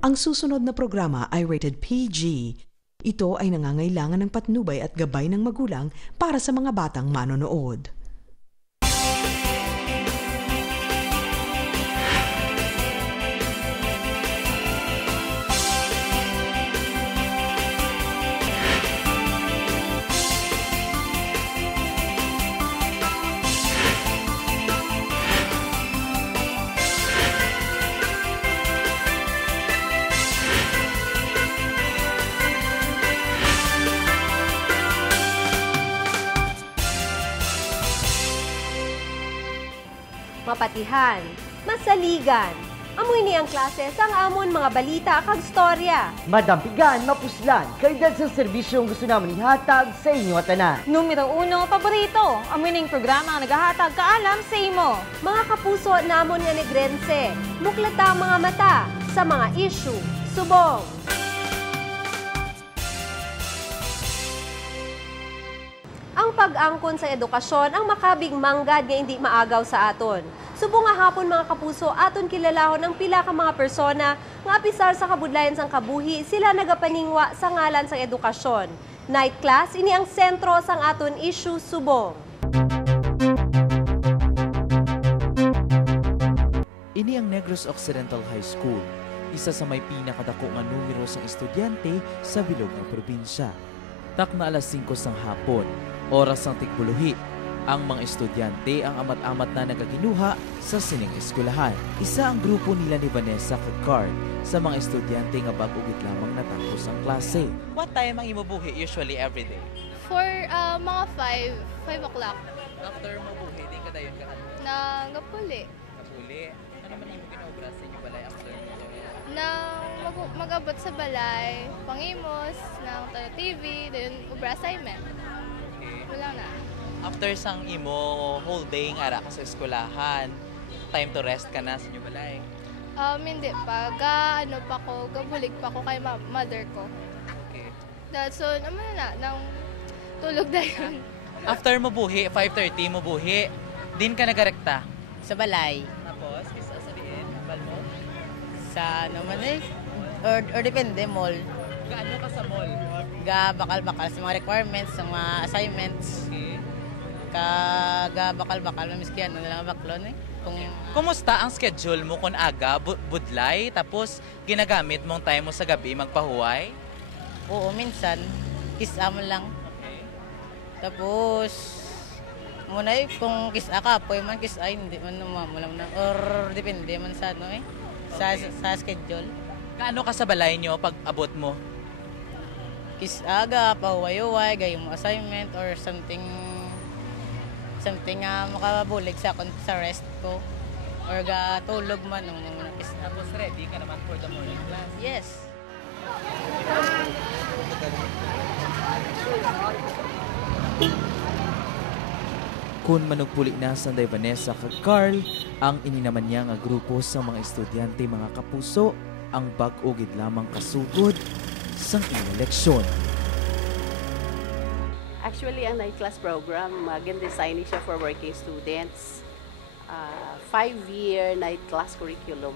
Ang susunod na programa ay rated PG. Ito ay nangangailangan ng patnubay at gabay ng magulang para sa mga batang manonood. Mapatihan, masaligan, amoy ni ang klase sang amon mga balita kag storya. Madampigan, mapuslan, kayo sa serbisyong gusto namin ihatag sa inyo at tanan. Numero 1, paborito, amoy ning programa nga nagahatag kaalam sa imo. Mga kapuso namon nga negrense, muklata mga mata sa mga issue, subong. Ang pag-angkon sa edukasyon ang makabig manggad nga hindi maagaw sa aton. Subong nga hapon mga kapuso, aton kilalahon ang pila ka mga persona nga apisar sa kabudlayan sang kabuhi, sila nagapaningwa sa ngalan sang edukasyon. Night class, ini ang sentro sang aton issue subong. Ini ang Negros Occidental High School, isa sa may pinakadako nga numero sang estudyante sa bilog nga probinsya. Tak na alas 5 sang hapon, oras sang tigbuluhi. Ang mga estudyante ang amat-amat na nagaginuha sa sining eskwelahan. Isa ang grupo nila ni Vanessa kag Carl sa mga estudyante nga bag-ugit lamang natapos ang klase. What time ang imubuhi usually every day? For mga 5 o'clock. After mabuhi, di ka dayon ka ano? Nagapuli. Kapuli? Ano man yung ginobra sa inyo balay after mabuhi? Na mag-abot sa balay, pangimos, ng TV, then ubra assignment. Okay. Wala na. After sang imo whole day nga ara ka sa eskwelahan, time to rest ka na sa inyo balay? Hindi pa. Ano pa ko, gabulig pa ko kay mother ko. Okay. So, naman na, nang tulog na yun. After mabuhi, 5:30 mabuhi, din ka nagarekta? Sa balay. Tapos, isa sabihin, bal mo? Sa ano man eh. Or depende, mall. Gaano ka sa mall? Bakal-bakal sa mga requirements, sa mga assignments. Okay. Bakal-bakal, mamiskihan na lang baklon eh. Kumusta ang schedule mo kung aga, budlay, tapos ginagamit mong time mo sa gabi magpahuway? Oo, minsan. Kisa mo lang. Okay. Tapos, muna eh, kung kisa ka, pwede man kisa, hindi man naman na. Or depende man sa ano eh. Sa schedule. Gaano ka sa balay nyo pag abot mo? Kisaga, pahuway-huway, gayong mo assignment or something makabulig sa rest ko. Or tulog man. Tapos ready ka naman for the morning class? Yes. Kung manugpuli na Sanday Vanessa kag Carl, ang ininaman niya nga grupo sa mga estudyante mga kapuso, ang bag-ugid lamang kasugod sang eleksyon. Actually, ang night class program, design siya for working students. 5-year night class curriculum.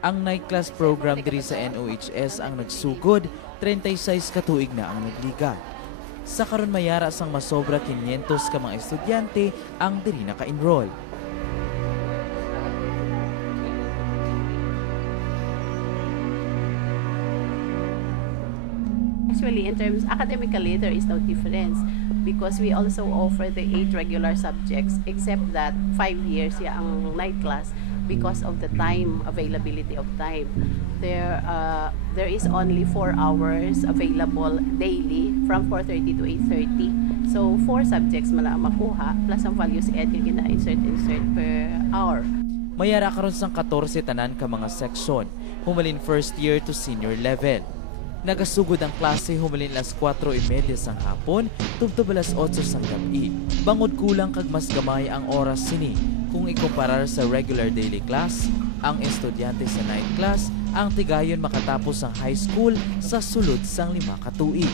Ang night class program diri sa NOHS ang nagsugod, 36 katuig na ang nagliga. Sa karon mayara sang masobra 500 ka mga estudyante ang diri naka-enroll. Actually, in terms academically, there is no difference because we also offer the 8 regular subjects, except that 5 years ang night class because of the availability of time. There is only 4 hours available daily from 4:30 to 8:30. So 4 subjects lang makuha plus ang values ed yung insert per hour. Mayara karon sang 14 tanan ka mga section, humalin first year to senior level. Nagasugod ang klase humalin alas 4:30 sang hapon tubtob alas 8 sang gabi. Bangod kulang kag mas gamay ang oras sini kung ikumparar sa regular daily class. Ang estudyante sa night class ang tigayon makatapos ang high school sa sulod sang 5 ka tuig.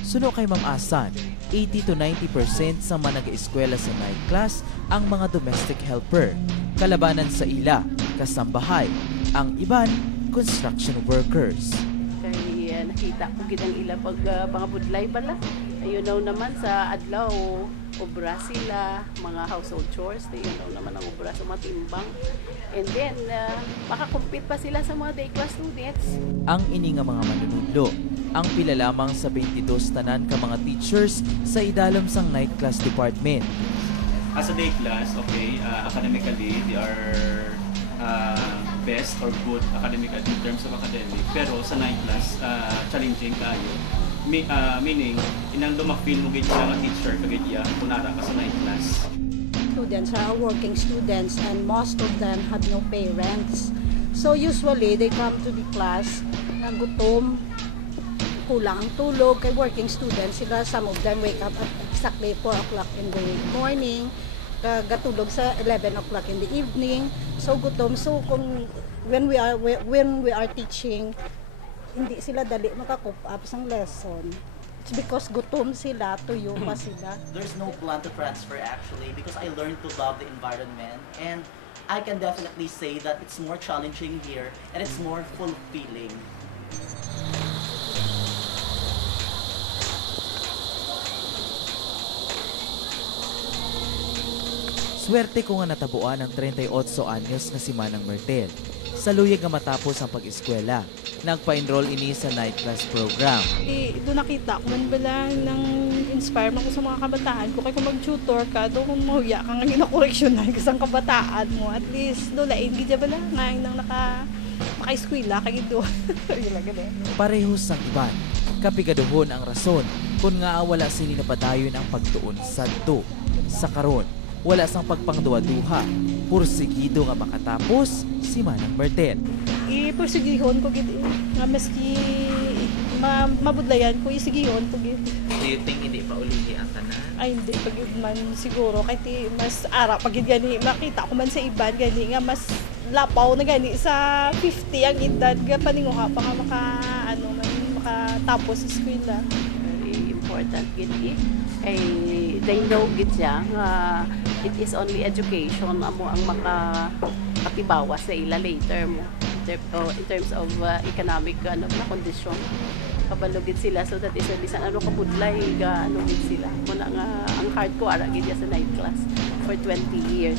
Suno kay Ma'am Asan, 80 to 90% sa mga nag-eskwela sa night class ang mga domestic helper. Kalabanan sa ila, kasambahay. Ang iban, construction workers. Kaya nakita ko ginang ila pag mga budlay bala. Ayun daw naman sa adlaw, obra sila, mga household chores, ayun daw naman ang obra sa mga timbang. And then, makakompete pa sila sa mga day class students. Ang ini nga mga manunudlo, ang pila lamang sa 22 tanan ka mga teachers sa idalom sang night class department. As a day class, okay, academically, they are best or good academically in terms of academic. Pero sa night class, challenging kayo. Meaning, inang lumapil mo gid nga teacher kagid ya kunara ka sa night class. Students are working students and most of them have no parents. So usually they come to the class nagutom, kulang ang tulog kay working students sila. Some of them wake up at exactly 4 o'clock in the morning, gatulog sa 11 o'clock in the evening. So gutom. So kung when we are teaching, hindi sila dali makakup up sang lesson. It's because gutom sila, tuyo pa sila. There's no plan to transfer actually because I learned to love the environment, and I can definitely say that it's more challenging here and it's more fulfilling. Swerte ko nga natabuan ang 38 anyos na si Manang Mertel. Sa luyag nga matapos ang pag-eskwela, nagpa-enroll ini sa night class program. Doon nakita ko man bala nang inspire man ko sa mga kabataan ko. Kaya kung mag-tutor ka, doon kung mahuya ka nga ginakoreksyonan ka sa kabataan mo. At least doon lain gidya bala nga nang maka-eskwela kaya doon. Parehos ang iban. Kapigaduhon ang rason kung nga wala sini napadayon ang pagtuon sadto. Sa karon, wala sang pagpangduwa-duha. Pursigido nga makatapos si Manang Mertel. Pursigihon ko gid nga maski mabudlayan ko isigihon ko gid. Do you think hindi pa ulihi ang tanan? Ay hindi pagid man siguro kay mas ara pagid gani makita ko man sa iban gani nga mas lapaw na gani sa 50 ang edad ga paninguha pa nga makatapos sa eskwela. Very important gid ay they know gid siya nga it is only education amo ang makatibawas sa ila later mo in terms of economic condition. Kabalugid sila so that isa bisan kabudlay ga gid sila mo na nga ang hard ko ara gid sa night class for 20 years.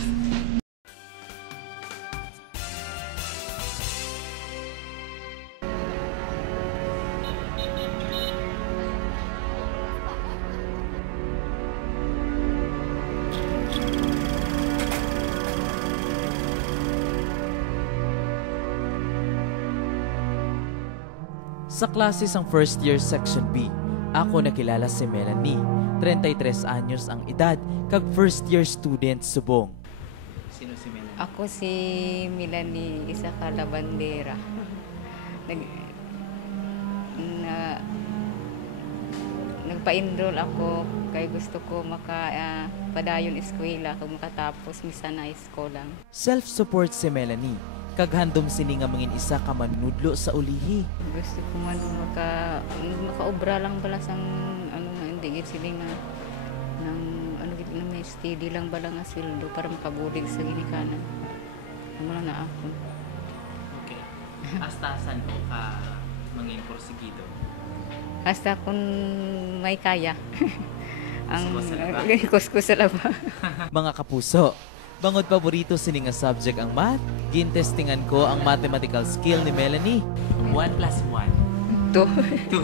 Sa klase sang first year section B, ako nakilala si Melanie, 33 anyos ang edad, kag first year student subong. Sino si Melanie? Ako si Melanie, isa ka labandera. Nagpa-enroll ako kay gusto ko padayon eskwela kung makatapos misan high school lang. Self-support si Melanie. Kaghandom sini nga mangin isa ka manunudlo sa ulihi. Gusto ko man makaobra lang pala sang hindi gid sila nga nang na may steady lang bala nga sweldo para makabulig sa ginikanan. Wala na ako. Okay. Hasta saan ko ka mangin porsigido? Hasta kung may kaya. Ang kuskus sa laba. Mga kapuso, bangod paborito sini nga subject ang math, gintestingan ko ang mathematical skill ni Melanie. 1 plus 1. 2. 2.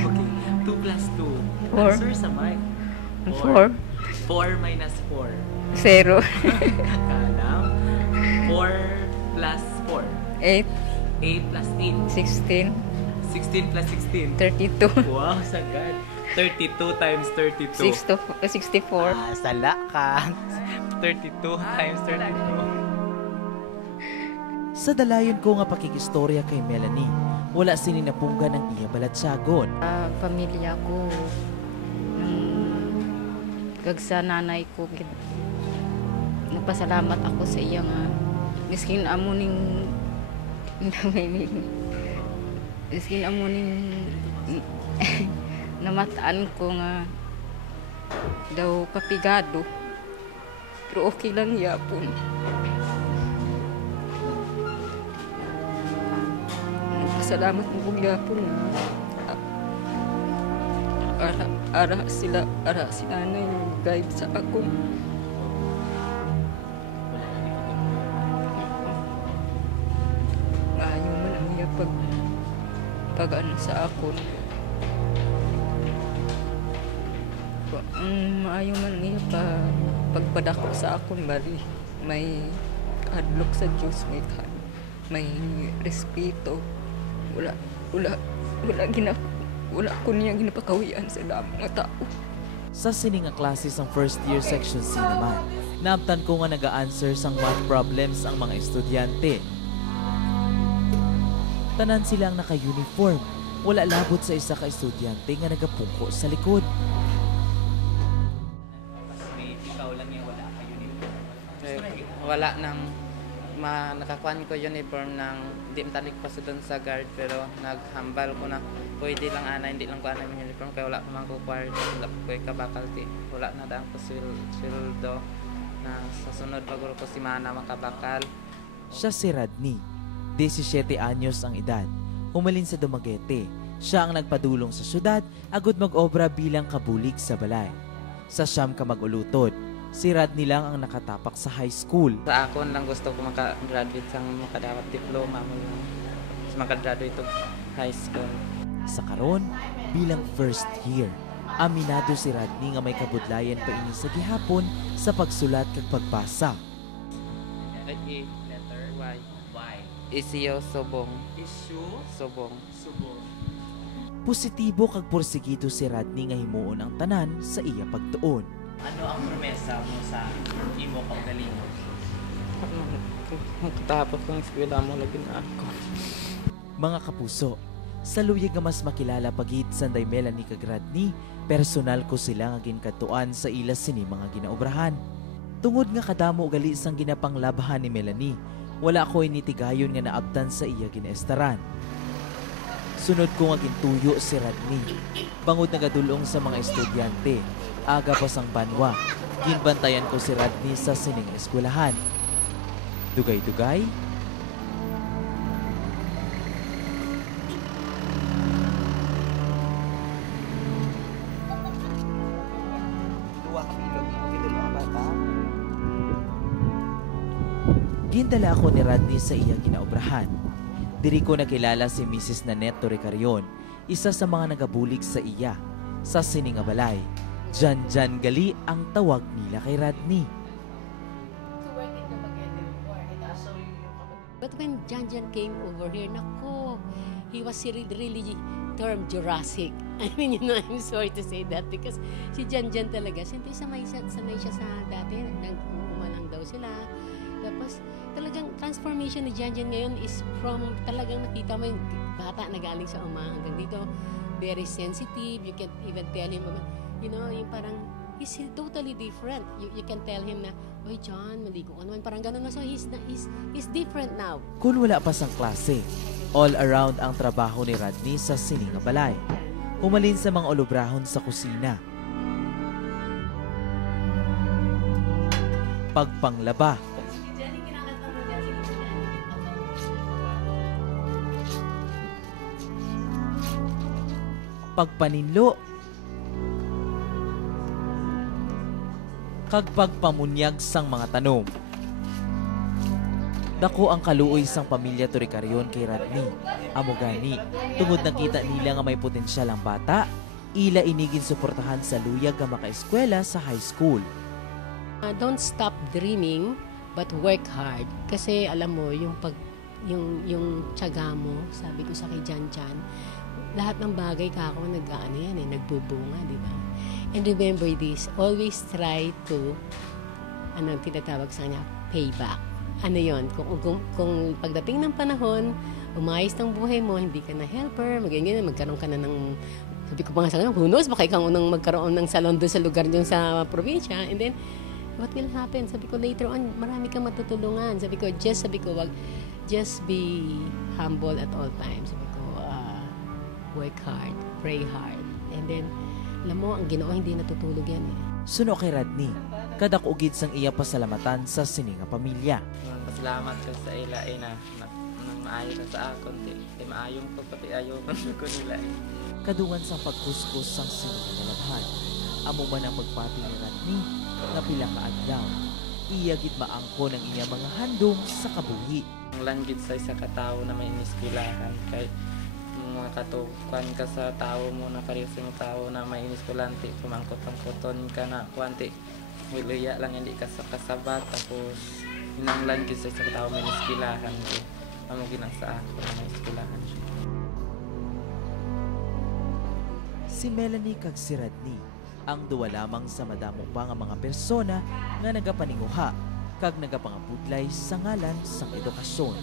Okay. 2 plus 2. 4. Answer sa mic. 4. 4 minus 4. 0. Kalam. 4 plus 4. 8. 8 plus 8. 16. 16 plus 16. 32. Wow, sagad. 32 times 32. 64. Sala ka. 32 times 32. Sa dalayon ko nga pakikistorya kay Melanie, wala sini napunggan ang iya balatsagon. Pamilya ko, kag sa nanay ko, nagpasalamat ako sa iya nga miskin amuning namataan ko nga daw kapigado. Pero okay lang yapon. salamat mo kung yapon na. Ara sila na yung guide sa ako. Ayaw man ang iya pag ano sa ako. Maayo man ang iya pagpadako sa akon bali. May hadlok sa Diyos, may respeto. Wala ko niya ginapakawian sa mga tao. Sa sining nga klase sang first year section C naman, naabtan ko nga nag-a-answer sang math problems ang mga estudyante. Tanan silang naka-uniform. Wala labot sa isa ka estudyante nga nagapungko sa likod. Wala nang nakakuan ko uniform ng di matalik pa doon sa guard, pero naghambal ko na pwede lang hindi lang ko yung uniform kaya wala naman ko guard, wala ko kabakalti, wala na daan ko sweldo na sa sunod paguro ko si Mana makabakal. Siya si Radni, 17 anyos ang edad, humalin sa Dumaguete. Siya ang nagpadulong sa syudad agud mag-obra bilang kabulig sa balay. Sa siyam ka mag-ulutod, si Radni lang ang nakatapak sa high school. Sa akon lang gusto ko maka-graduate sang makadapat diploma mo lang. Maka-graduate to high school. Sa karon, bilang first year, aminado si Radni nga may kabudlayan pa ini sa gihapon sa pagsulat kag pagbasa. E, letter Y. Isyo Sobong. Sobong. Positibo kag porsigido si Radni nga himuon ang tanan sa iya pagtuon. Ano ang promesa mo sa imo kaugalingon? Matapos ng eskwela mo lagi na ako. Mga kapuso, sa luyag nga mas makilala pagit sanday Melanie kag Radni, personal ko sila nga ginkaduan sa ila sini mga ginaobrahan. Tungod nga kadamo gali sang ginapanglabahan ni Melanie, wala ko initigayon nga naabtan sa iya ginaestaran. Sunod ko nga gintuyo si Radni. Bangod nagadulong sa mga estudyante, aga pa sang banwa, ginbantayan ko si Radni sa sining eskwelahan. Dugay-dugay, gindala ako ni Radni sa iya ginaobrahan. Diri ko nakilala si Mrs. Nanette Torrecarion, isa sa mga nagabulig sa iya. Sa sining nga balay, Jan gali ang tawag nila kay Radni. But when Jan came over here, nako, he was really termed Jurassic. I mean, I'm sorry to say that because si Jan talaga, siyempre sanay siya sa dati, nag-umalang daw sila. Tapos talagang transformation ni Jan ngayon is from talagang nakita mo yung bata na galing sa ama hanggang dito, very sensitive. You can't even tell him, you know, yung parang he's totally different. You can tell him na, oy John, maligo ka naman, parang gano'n na. So he's different now. Kung wala pa sang klase, all around ang trabaho ni Radni sa sining nga balay. Humalin sa mga olubrahon sa kusina, pagpanglaba, pagpaninlo, kag pagpamunyag sang mga tanom. Dako ang kaluoy sang pamilya Torrecarion kay Radni. Amo gani, tungod nakita nila nga may potensyal ang bata, ila inigin suportahan sa luyag nga makaeskwela sa high school. Don't stop dreaming but work hard kasi alam mo yung tiyaga mo, sabi ko sa kay Jan, lahat ng bagay kako nag-aano yan nagbubunga, di ba? And remember this, always try to, anong tinatawag sa kanya, payback. Ano yon? Kung pagdating ng panahon, umayos ng buhay mo, hindi ka na helper, magkaroon ka na ng, sabi ko pa nga sa kanya, who knows, baka ikaw unang magkaroon ng salon doon sa lugar doon sa probinsya, and then, what will happen? Sabi ko, later on, marami kang matutulungan. Sabi ko, just be humble at all times. Sabi ko, work hard, pray hard, and then, alam mo, ang Ginoo hindi natutulog yan eh. Suno kay Radni, Kadakugid sang iya pasalamatan sa sininga pamilya. Pasalamat ko sa ila na maayo ka sa akon, di maayong ko pati ayaw ko nila. Kadungan sang pagkuskus sang sininga nalabhan. Amo man ang magpapiliran ni nga pila ka adlaw. Iya gid maangkon ang iya mga handom sa kabuhi. Ang langgit sa isa ka tawo na may iniskulahan kay mga katukan ka sa tao mo na pareho sa mga tao na may iniskulante, kumangkot-angkoton ka na kuwanti. Wiluya lang hindi ka sa kasabat tapos inang langgit sa isa ka tao may iniskulahan ko. Amo ginasa ako na may iniskulahan siya. Si Melanie kag si Radney ang duwa lamang sa madamo pa nga mga persona nga nagapaninguha kag nagapangabudlay sa ngalan sang edukasyon.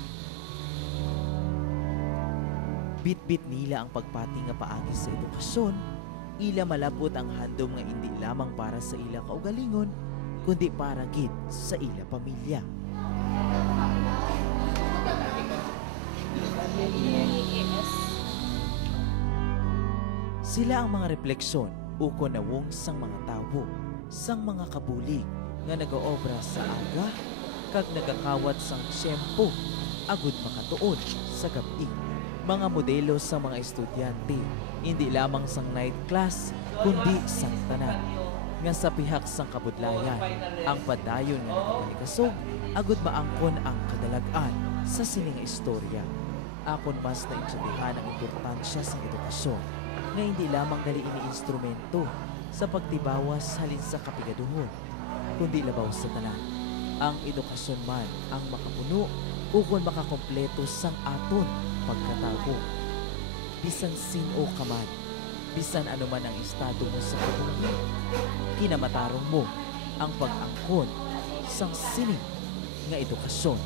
Bit-bit nila ang pagpati nga paagi sa edukasyon, ila malapot ang handom nga hindi lamang para sa ila kaugalingon, kundi para gid sa ila pamilya. Sila ang mga refleksyon uko nawong sang mga tawo, sang mga kabulig nga nagaobra sa aga kag nagakawat sang tiyempo agud makatuon sa gabi. Mga modelo sa mga estudyante, hindi lamang sang night class kundi sang tanan. Nga sa pihak sang kabudlayan, ang padayon nga nagpanikasog agud maangkon ang kadalagan sa sining istorya. Akon mas naintindihan ang importansya sa edukasyon nga hindi lamang gali ini-instrumento sa pagtibawas halin sa kapigaduhon, kundi labaw sa tanan. Ang edukasyon man ang makapuno ukon makakompleto sang aton pagkatao. Bisan sino ka man, bisan ano man ang estado mo sa kabuhi, kinamatarong mo ang pag-angkon sang sining nga edukasyon.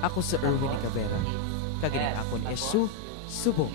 Ako sa Erwin Icavera, kagining akon Esu, Subo,